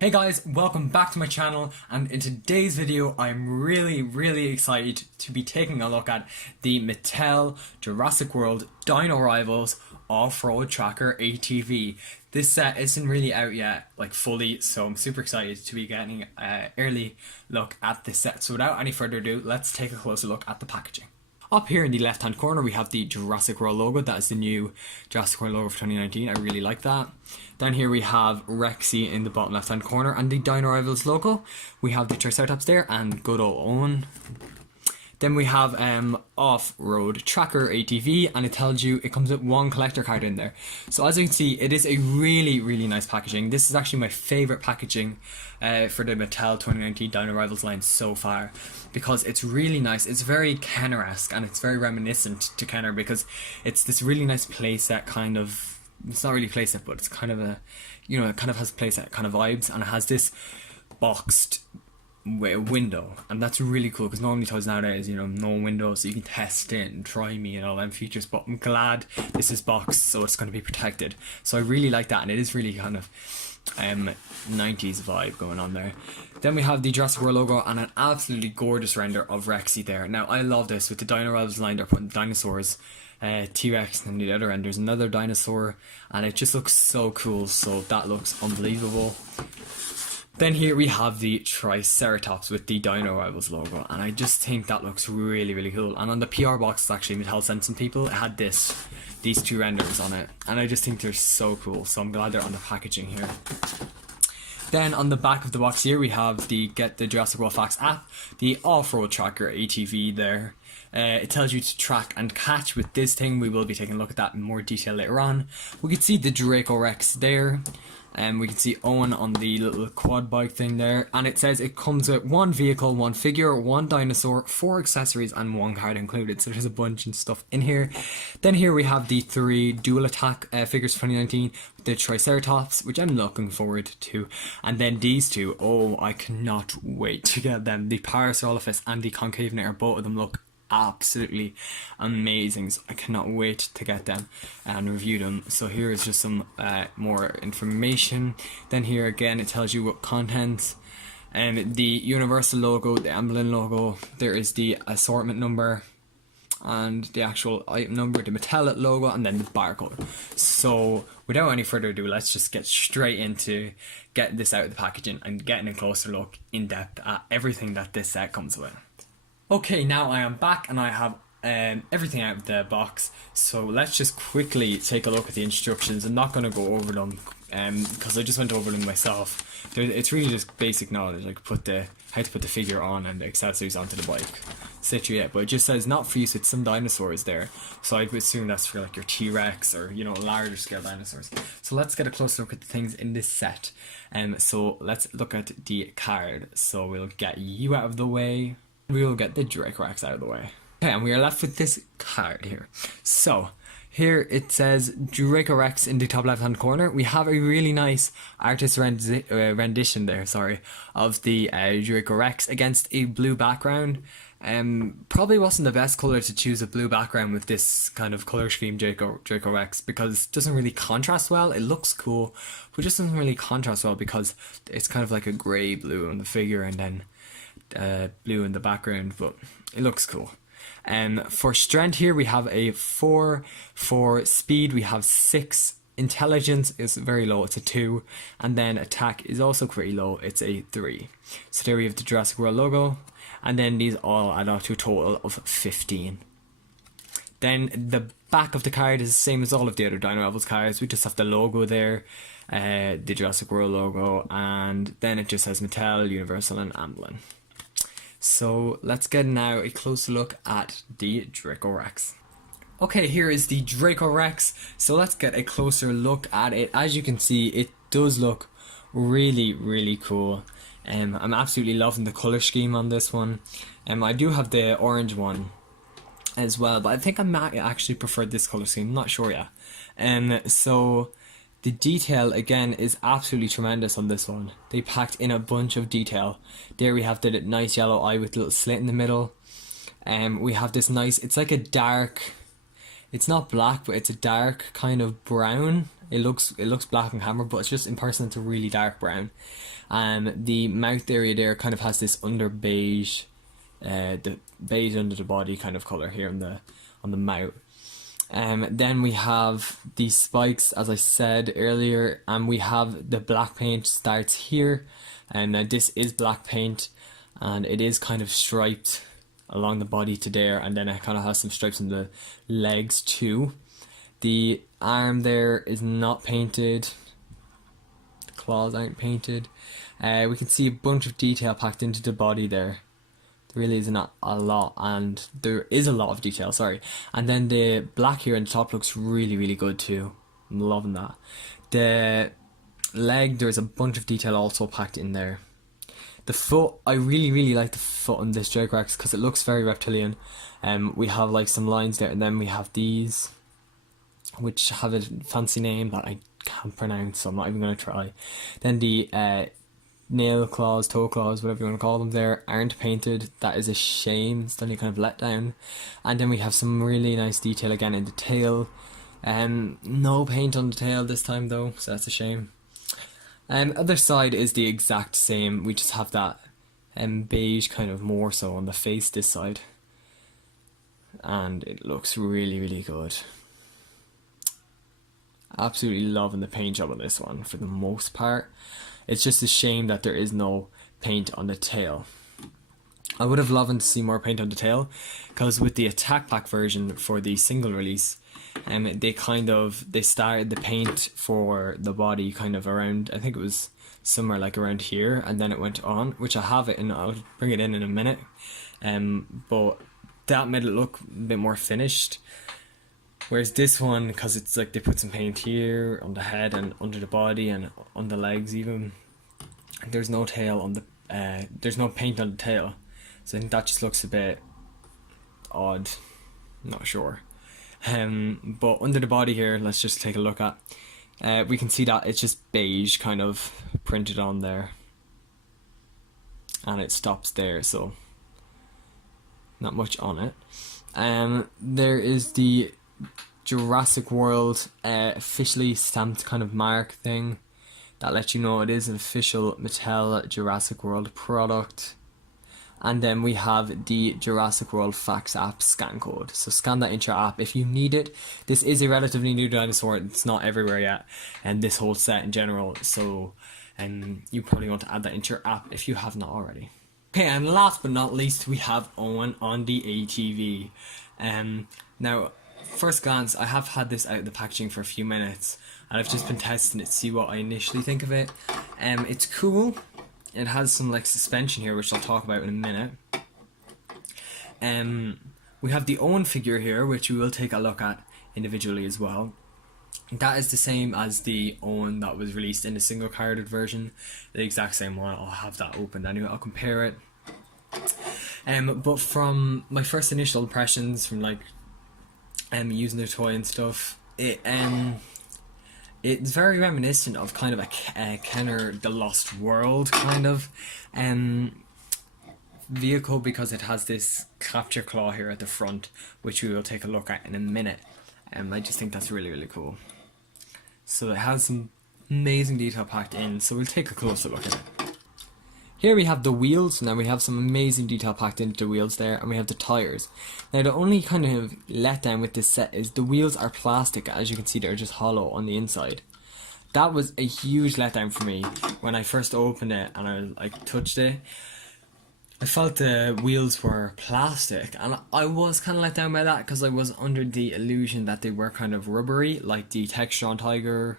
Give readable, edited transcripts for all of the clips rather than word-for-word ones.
Hey guys, welcome back to my channel, and in today's video I'm really excited to be taking a look at the Mattel Jurassic World Dino Rivals Off-Road Tracker ATV. This set isn't really out yet, like fully, so I'm super excited to be getting an early look at this set. So without any further ado, let's take a closer look at the packaging. Up here in the left hand corner we have the Jurassic World logo. That is the new Jurassic World logo for 2019. I really like that. Down here we have Rexy in the bottom left hand corner and the Dino Rivals logo. We have the Triceratops there and good old Owen. Then we have Off-Road Tracker ATV, and it tells you it comes with one collector card in there. So as you can see, it is a really nice packaging. This is actually my favourite packaging for the Mattel 2019 Dino Rivals line so far, because it's really nice. It's very Kenner-esque and it's very reminiscent to Kenner because it's this really nice playset kind of, it's not really playset, but it's kind of a, you know, it kind of has playset kind of vibes, and it has this boxed window, and that's really cool because normally toys nowadays, you know, no window, so you can test it and try me and all them features, but I'm glad this is boxed so it's going to be protected. So I really like that, and it is really kind of 90s vibe going on there. Then we have the Jurassic World logo and an absolutely gorgeous render of Rexy there. Now I love this with the Dino Rivals line. They're putting dinosaurs, T-Rex, and the other end there's another dinosaur, and it just looks so cool. So that looks unbelievable. Then here we have the Triceratops with the Dino Rivals logo, and I just think that looks really cool. And on the PR box, actually Mattel sent some people, it had these two renders on it, and I just think they're so cool, so I'm glad they're on the packaging here. Then on the back of the box here we have the Get the Jurassic World Facts app, the Off-Road Tracker ATV there. It tells you to track and catch with this thing. We will be taking a look at that in more detail later on. We can see the Dracorex there. And we can see Owen on the little quad bike thing there, and it says it comes with one vehicle, one figure, one dinosaur, 4 accessories and 1 card included. So there's a bunch of stuff in here. Then here we have the 3 dual attack figures for 2019, the Triceratops, which I'm looking forward to, and then these two. Oh, I cannot wait to get them. The Parasaurolophus and the Concavenator, both of them look absolutely amazing, so I cannot wait to get them and review them. So here is just some more information. Then here again it tells you what content, the Universal logo, the Emblem logo, there is the assortment number and the actual item number, the Mattel logo, and then the barcode. So without any further ado, let's just get straight into getting this out of the packaging and getting a closer look in depth at everything that this set comes with. Okay, now I am back and I have everything out of the box, so let's just quickly take a look at the instructions. I'm not going to go over them because I just went over them myself. It's really just basic knowledge, like how to put the figure on and the accessories onto the bike. Literally it, but it just says not for use with some dinosaurs there, so I would assume that's for like your T-Rex or, you know, larger scale dinosaurs. So let's get a closer look at the things in this set. So let's look at the card. So we'll get you out of the way. We will get the Dracorex out of the way. Okay, and we are left with this card here. So Here it says Dracorex in the top left hand corner. We have a really nice artist rendition there, of the Dracorex against a blue background. Probably wasn't the best colour to choose a blue background with this kind of colour scheme Dracorex, because it doesn't really contrast well. It looks cool, but just doesn't really contrast well because it's kind of like a grey blue on the figure and then blue in the background, but it looks cool. For strength here we have a 4, for speed we have 6, intelligence is very low, it's a 2, and then attack is also pretty low, it's a 3. So there we have the Jurassic World logo, and then these all add up to a total of 15. Then the back of the card is the same as all of the other Dino Rivals cards, we just have the logo there, the Jurassic World logo, and then it just says Mattel, Universal and Amblin. So let's get now a closer look at the Dracorex. Okay, here is the Dracorex. So let's get a closer look at it. As you can see, it does look really, really cool. I'm absolutely loving the colour scheme on this one. I do have the orange one as well, but I think I might actually prefer this colour scheme. I'm not sure yet. So the detail again is absolutely tremendous on this one. They packed in a bunch of detail. There we have the nice yellow eye with a little slit in the middle. We have this nice, it's like a dark, it's not black, but it's a dark kind of brown. It looks black on camera, but it's just in person it's a really dark brown. The mouth area there kind of has this under beige, the beige under the body kind of colour here on the mouth. Then we have these spikes, as I said earlier, and we have the black paint starts here, and this is black paint, and it is kind of striped along the body to there, and then it kind of has some stripes on the legs too. The arm there is not painted, the claws aren't painted. We can see a bunch of detail packed into the body there. Really is not a lot, and there is a lot of detail, and then the black here on the top looks really, really good too. I'm loving that. The leg, there's a bunch of detail also packed in there. The foot, I really, really like the foot on this Dracorex because it looks very reptilian. We have like some lines there, and then we have these which have a fancy name that I can't pronounce, so I'm not even going to try. Then the nail claws, toe claws, whatever you want to call them there, aren't painted. That is a shame. It's only kind of let down. And then we have some really nice detail again in the tail. No paint on the tail this time though, so that's a shame. Other side is the exact same. We just have that beige kind of more so on the face this side. And it looks really, really good. Absolutely loving the paint job on this one for the most part. It's just a shame that there is no paint on the tail. I would have loved to see more paint on the tail, because with the attack pack version for the single release, they started the paint for the body kind of around, I think it was somewhere like around here, and then it went on, which I have it and I'll bring it in a minute. But that made it look a bit more finished. Whereas this one, because it's like they put some paint here on the head and under the body and on the legs even, there's no tail on the there's no paint on the tail, so I think that just looks a bit odd. Not sure. But under the body here, let's just take a look at. We can see that it's just beige kind of printed on there, and it stops there, so not much on it. There is the Jurassic World officially stamped kind of mark thing that lets you know it is an official Mattel Jurassic World product. And then we have the Jurassic World Facts app scan code. So scan that into your app if you need it. This is a relatively new dinosaur. It's not everywhere yet, and this whole set in general. So you probably want to add that into your app if you have not already. Okay, and last but not least, we have Owen on the ATV. Now, first glance, I have had this out of the packaging for a few minutes, and I've just been testing it to see what I initially think of it. It's cool. It has some like suspension here, which I'll talk about in a minute. We have the Owen figure here, which we will take a look at individually as well. That is the same as the Owen that was released in the single carded version, the exact same one. I'll have that opened anyway, I'll compare it. But from my first initial impressions, from like using their toy and stuff. It's very reminiscent of kind of a Kenner the Lost World kind of vehicle, because it has this capture claw here at the front, which we will take a look at in a minute. I just think that's really, really cool. So it has some amazing detail packed in, so we'll take a closer look at it. Here we have the wheels. Now we have some amazing detail packed into the wheels there, and we have the tyres. Now the only kind of letdown with this set is the wheels are plastic. As you can see, they're just hollow on the inside. That was a huge letdown for me when I first opened it and I touched it. I felt the wheels were plastic, and I was kind of let down by that because I was under the illusion that they were kind of rubbery, like the Textron Tiger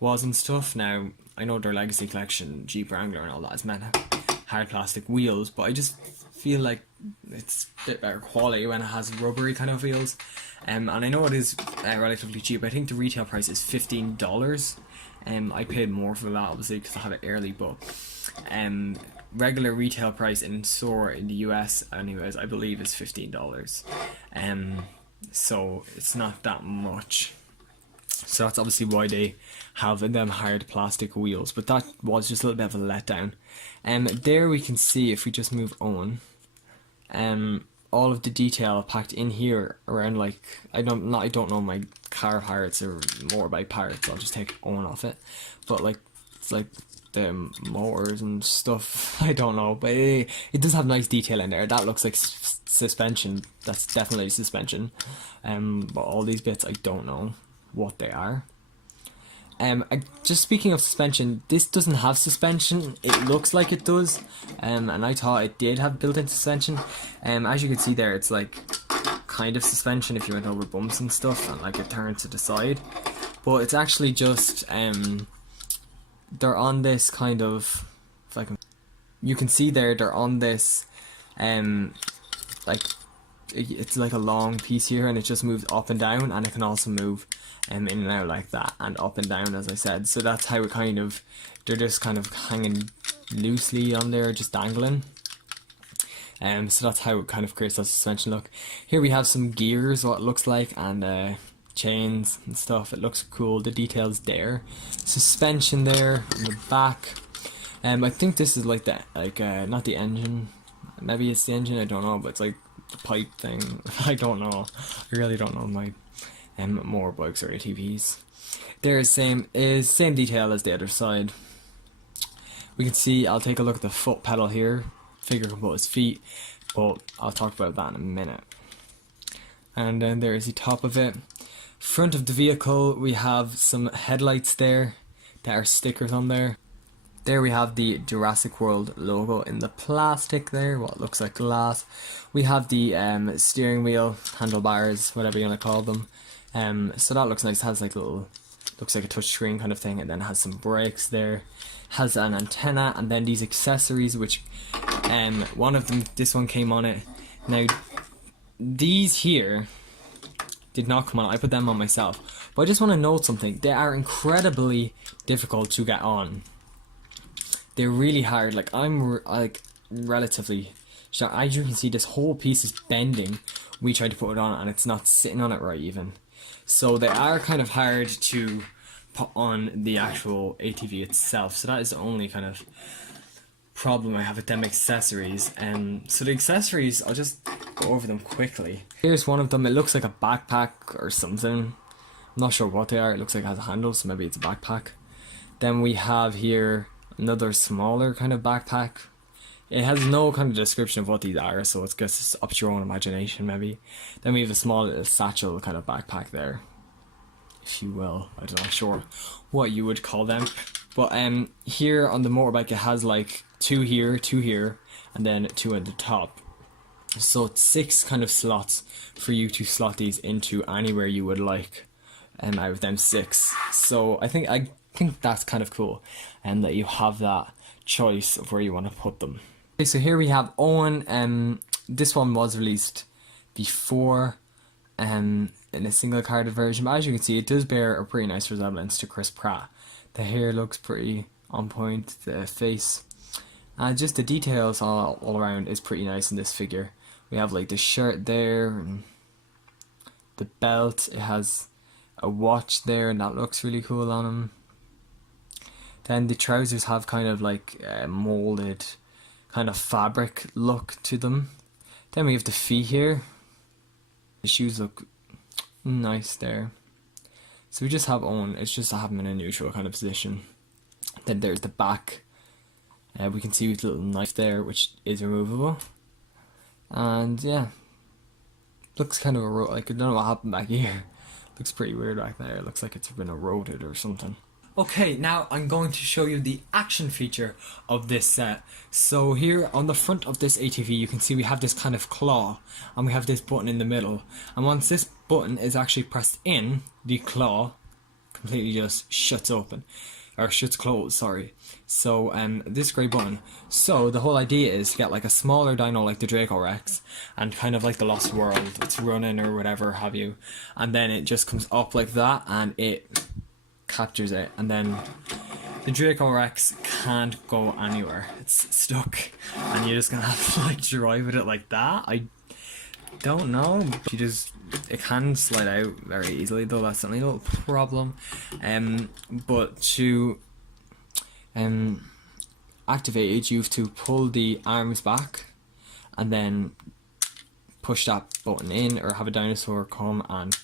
was and stuff. Now I know their Legacy Collection, Jeep Wrangler and all that is meant to have hard plastic wheels, but I just feel like it's a bit better quality when it has rubbery kind of wheels. And I know it is relatively cheap. I think the retail price is $15. I paid more for that obviously because I have it early, but regular retail price in store in the US anyways, I believe is $15. So it's not that much. So that's obviously why they have them hard plastic wheels, but that was just a little bit of a letdown. There we can see, if we just move on, all of the detail packed in here around, like, I don't know my car parts or motorbike parts, I'll just take on off it, but like it's like the motors and stuff, I don't know, but it does have nice detail in there. That looks like suspension, that's definitely suspension, but all these bits I don't know what they are. Just speaking of suspension, this doesn't have suspension. It looks like it does, and I thought it did have built-in suspension. As you can see there, it's like kind of suspension if you went over bumps and stuff, and like it turned to the side. But it's actually just they're on this kind of, if I can, you can see there they're on this like it's like a long piece here, and it just moves up and down, and it can also move in and out like that, and up and down, as I said. So that's how it kind of, they're just kind of hanging loosely on there, just dangling. So that's how it kind of creates that suspension look. Here we have some gears, what it looks like, and chains and stuff. It looks cool, the details there. Suspension there in the back. I think this is like the, not the engine, maybe it's the engine, I don't know, but it's like the pipe thing. I don't know, I really don't know my motorbikes or ATVs. There is same detail as the other side. We can see, I'll take a look at the foot pedal here. Figure can put his feet, but I'll talk about that in a minute. And then there is the top of it. Front of the vehicle, we have some headlights there. There are stickers on there. There we have the Jurassic World logo in the plastic there, what looks like glass. We have the steering wheel, handlebars, whatever you want to call them. So that looks nice. It has like little, looks like a touch screen kind of thing, and then it has some brakes there. Has an antenna, and then these accessories, which one of them, this one came on it. Now these here did not come on, I put them on myself, but I just want to note something. They are incredibly difficult to get on. They're really hard. Like, I'm like relatively sharp. As you can see, this whole piece is bending. We tried to put it on and it's not sitting on it right even. So they are kind of hard to put on the actual ATV itself. So that is the only kind of problem I have with them accessories. So the accessories, I'll just go over them quickly. Here's one of them. It looks like a backpack or something. I'm not sure what they are. It looks like it has a handle, so maybe it's a backpack. Then we have here another smaller kind of backpack. It has no kind of description of what these are, so it's just up to your own imagination maybe. Then we have a small little satchel kind of backpack there, if you will. I'm not sure what you would call them. But here on the motorbike it has like two here, and then two at the top. So it's 6 kind of slots for you to slot these into anywhere you would like, out of them 6. So I think that's kind of cool, and that you have that choice of where you want to put them. Okay, so here we have Owen. This one was released before in a single carded version, but as you can see, it does bear a pretty nice resemblance to Chris Pratt. The hair looks pretty on point, the face, and just the details all around is pretty nice in this figure. We have like the shirt there, and the belt. It has a watch there, and that looks really cool on him. Then the trousers have kind of like a molded kind of fabric look to them. Then we have the feet here. The shoes look nice there. So we just have Owen. It's just to have him in a neutral kind of position. Then there's the back. We can see with a little knife there, which is removable. And yeah, looks kind of like, I don't know what happened back here. Looks pretty weird back there. It looks like it's been eroded or something. Okay, now I'm going to show you the action feature of this set. So here on the front of this ATV, you can see we have this kind of claw, and we have this button in the middle. And once this button is actually pressed in, the claw completely just shuts open. Or shuts closed, sorry. So this grey button. So the whole idea is to get like a smaller dino like the Dracorex, and kind of like the Lost World, it's running or whatever have you, and then it just comes up like that and it captures it, and then the Dracorex can't go anywhere. It's stuck, and you're just gonna have to like drive with it like that. I don't know. It can slide out very easily though. That's the only little problem. But to activate it, you have to pull the arms back, and then push that button in, or have a dinosaur come and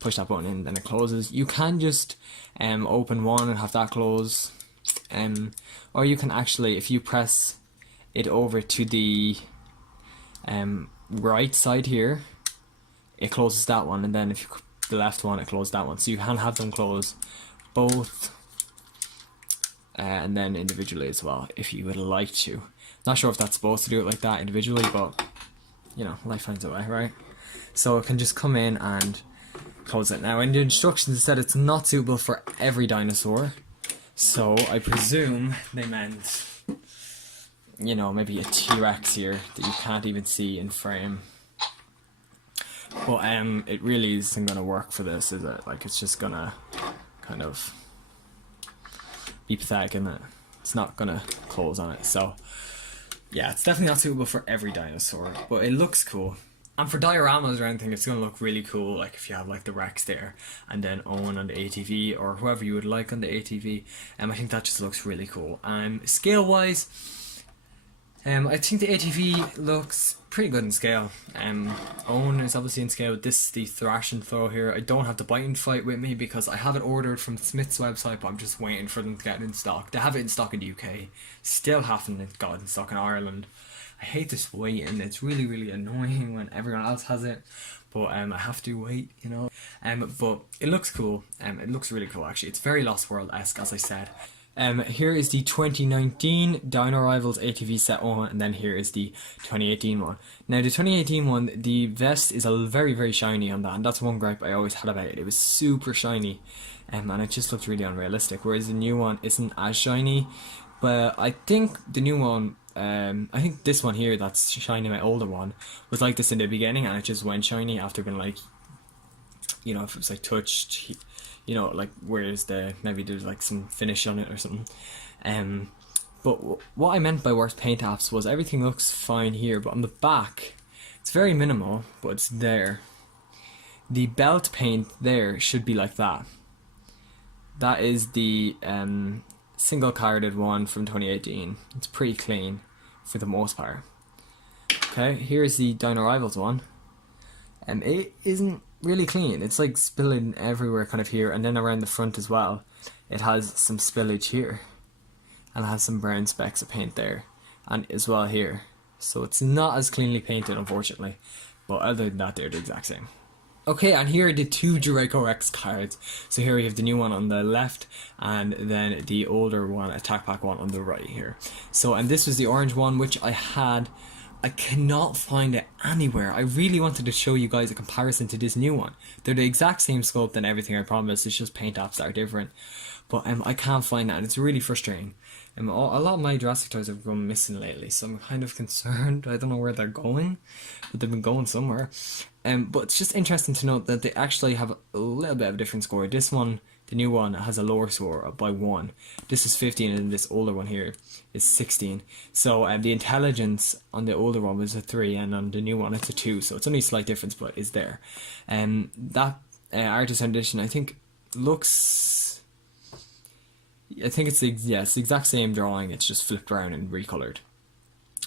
push that button in, then it closes. You can just open one and have that close, or you can actually, if you press it over to the right side here, it closes that one, and then if you the left one, it closes that one. So you can have them close both, and then individually as well if you would like to. Not sure if that's supposed to do it like that individually, but you know, life finds a way, right? So it can just come in and close it. Now in the instructions it said it's not suitable for every dinosaur, so I presume they meant, you know, maybe a T-Rex here that you can't even see in frame. But it really isn't gonna work for this, is it? Like, it's just gonna kind of be pathetic, isn't it? It's not gonna close on it. So yeah, it's definitely not suitable for every dinosaur, but it looks cool. And for dioramas or anything, it's going to look really cool, like if you have like the Rex there, and then Owen on the ATV, or whoever you would like on the ATV. I think that just looks really cool. Scale wise, I think the ATV looks pretty good in scale. Owen is obviously in scale. This is the thrash and throw here. I don't have the bite and fight with me because I have it ordered from Smith's website, but I'm just waiting for them to get it in stock. They have it in stock in the UK, still haven't got it in stock in Ireland. I hate this waiting. It's really, really annoying when everyone else has it, but I have to wait, you know. But it looks cool. It looks really cool actually. It's very Lost World-esque, as I said. Here is the 2019 Dino Rivals ATV set 1, and then here is the 2018 one. Now the 2018 one, the vest is a very, very shiny on that, and that's one gripe I always had about it. It was super shiny, and it just looked really unrealistic, whereas the new one isn't as shiny. But I think the new one, I think this one here that's shiny, my older one, was like this in the beginning, and it just went shiny after being like, you know, if it was like touched, you know, like whereas maybe there's like some finish on it or something. But what I meant by worst paint apps was everything looks fine here, but on the back, it's very minimal, but it's there. The belt paint there should be like that. That is the single carded one from 2018. It's pretty clean for the most part. Okay, here's the Dino Rivals one. It isn't really clean. It's like spilling everywhere kind of here, and then around the front as well. It has some spillage here, and it has some brown specks of paint there, and as well here. So it's not as cleanly painted, unfortunately, but other than that, they're the exact same. Okay, and here are the two Dracorex cards. So here we have the new one on the left, and then the older one, Attack Pack one, on the right here. So, and this was the orange one, which I had. I cannot find it anywhere. I really wanted to show you guys a comparison to this new one. They're the exact same sculpt and everything, I promise. It's just paint apps that are different. But I can't find that, and it's really frustrating. A lot of my Jurassic toys have gone missing lately, so I'm kind of concerned. I don't know where they're going, but they've been going somewhere. But it's just interesting to note that they actually have a little bit of a different score. This one The new one has a lower score by 1. This is 15 and this older one here is 16. So the intelligence on the older one was a 3 and on the new one it's a 2. So it's only a slight difference, but it's there. That artisan edition, I think, looks... I think it's it's the exact same drawing, it's just flipped around and recolored.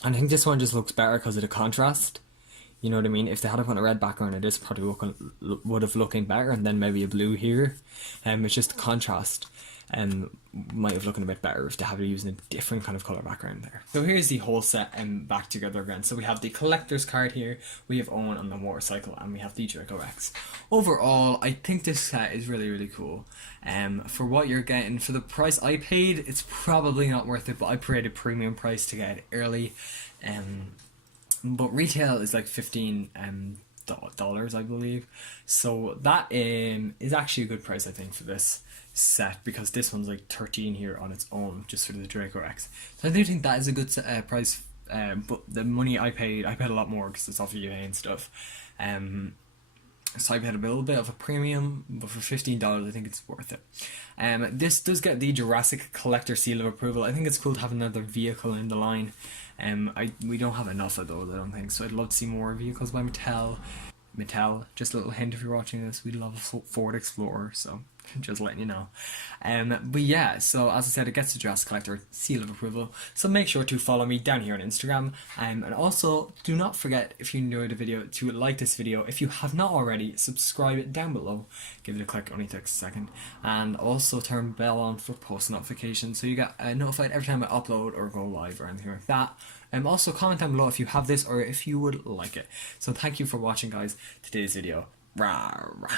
And I think this one just looks better because of the contrast. You know what I mean? If they had it on a red background, it is probably would have looking better, and then maybe a blue here. It's just the contrast might have looking a bit better if they had it using a different kind of colour background there. So here's the whole set back together again. So we have the collector's card here, we have Owen on the motorcycle, and we have the Dracorex. Overall, I think this set is really, really cool. For what you're getting, for the price I paid, it's probably not worth it, but I paid a premium price to get it early. But retail is like $15 I believe, so that is actually a good price I think for this set, because this one's like 13 here on its own just for the Dracorex. So I do think that is a good price, but the money I paid a lot more because it's off of eBay and stuff. So I paid a little bit of a premium, but for $15 I think it's worth it. This does get the Jurassic collector seal of approval. I think it's cool to have another vehicle in the line. We don't have enough of those, I don't think, so I'd love to see more vehicles by Mattel. Just a little hint if you're watching this, we love a Ford Explorer, so just letting you know. But yeah, so as I said, it gets the Jurassic Collector seal of approval, so make sure to follow me down here on Instagram, and also do not forget, if you enjoyed the video, to like this video. If you have not already, subscribe it down below, give it a click, only takes a second, and also turn bell on for post notifications so you get notified every time I upload or go live or anything like that. Also comment down below if you have this or if you would like it. So thank you for watching, guys, today's video. Rah, rah.